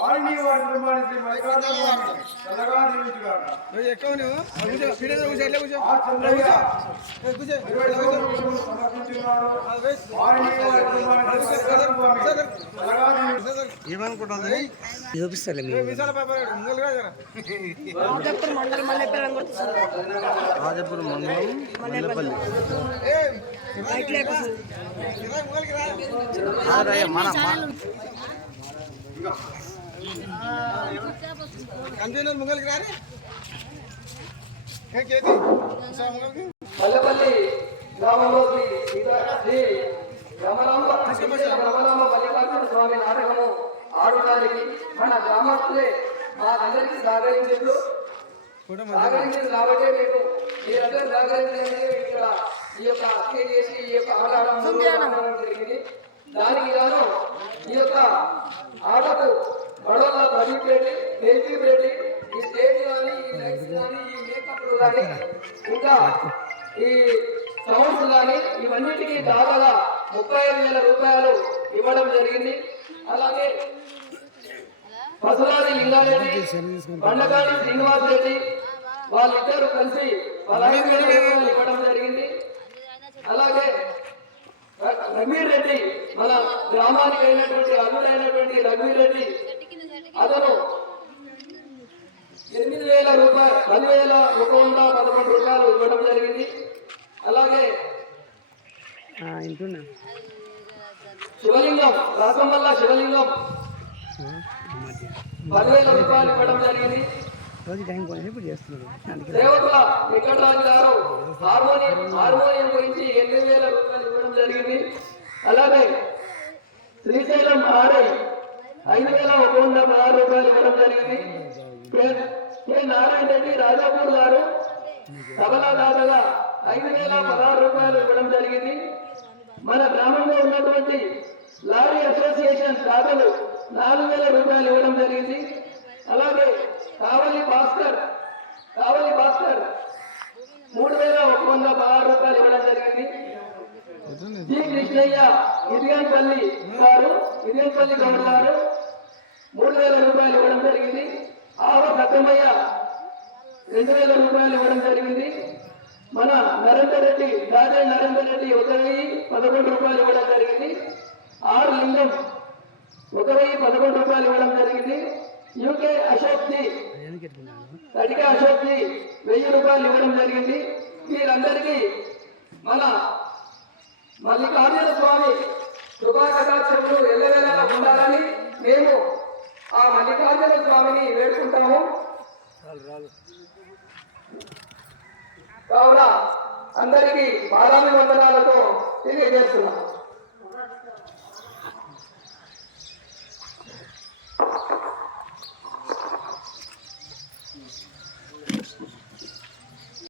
వారిని వారి కుటుంబానికి చల్లగా జీవించుగాక. ఏమనుకుంటుంది చూపిస్తాలే రాజపూర్ మండలం మల్లెపల్లి మల్లెపల్లి గ్రామంలోకి శ్రీ రమణాంబ మల్లికార్జున స్వామి నాటకము ఆడడానికి మన గ్రామస్తులే మాకందరికీ సహకరించారు కాబట్టి మేము మీరందరూ సహకరించే ఇక్కడ ఈ యొక్క అక్కే చేసి ఈ యొక్క ఆట జరిగింది. దానికి గాను ఈ యొక్క ఆటకు బడోళ్ళ ప్రదీప్ రెడ్డి, తేజీప్ రెడ్డి ఈ స్టేజ్ కానీ ఈ లైట్స్ కానీ ఈ మేకప్లు కానీ ఇంకా ఈ సౌండ్స్ కానీ ఇవన్నిటికీ దాదాగా 35,000 రూపాయలు ఇవ్వడం జరిగింది. అలాగే పసులాది లింగారెడ్డి, బండగాడి శ్రీనివాస్ రెడ్డి వాళ్ళిద్దరూ కలిసి 15,000 రూపాయలు ఇవ్వడం జరిగింది. అలాగే రఘువీర్ రెడ్డి మన గ్రామానికి అయినటువంటి అల్లుడైనటువంటి రఘువీర్ రెడ్డి అతను 8,000 రూపాయలు 10,111 రూపాయలు ఇవ్వడం జరిగింది. అలాగే శివలింగం రాసమల్ల శివలింగం 10,000 రూపాయలు ఇవ్వడం జరిగింది. దేవతల వెంకటరాజు గారు హార్మోనియం గురించి 8,000 రూపాయలు ఇవ్వడం జరిగింది. అలాగే శ్రీశైలం ఆర్ఐ 5,116 రూపాయలు ఇవ్వడం జరిగింది. నారాయణ రెడ్డి రాజాపూర్ గారు తబలా దాదాగా 5,016 రూపాయలు ఇవ్వడం జరిగింది. మన గ్రామంలో ఉన్నటువంటి లారీ అసోసియేషన్ దాతలు 4,000 రూపాయలు ఇవ్వడం జరిగింది. అలాగే కావలి భాస్కర్ 3,116 రూపాయలు ఇవ్వడం జరిగింది. జి కృష్ణయ్య ఇదిగంపల్లి గౌడ్ గారు 3,000 రూపాయలు ఇవ్వడం జరిగింది. ఆవ సత్తమయ్య 2,000 రూపాయలు ఇవ్వడం జరిగింది. మన నరేందర్ రెడ్డి రాజే నరేందర్ రెడ్డి 1,011 రూపాయలు ఇవ్వడం జరిగింది. ఆర్ లింగం 1,011 రూపాయలు ఇవ్వడం జరిగింది. యూకే అశోక్ జీ తడిగా అశోక్ జీ 1,000 రూపాయలు ఇవ్వడం జరిగింది. వీరందరికీ మన మల్లికార్జున స్వామి కృపాకటాక్షములు ఎల్లవేళలా ఉండాలని మేము ఆ మల్లికార్జున స్వామిని వేడుకుంటాము. కావున అందరికీ పాదాభి వందనాలతో తెలియజేస్తున్నాం.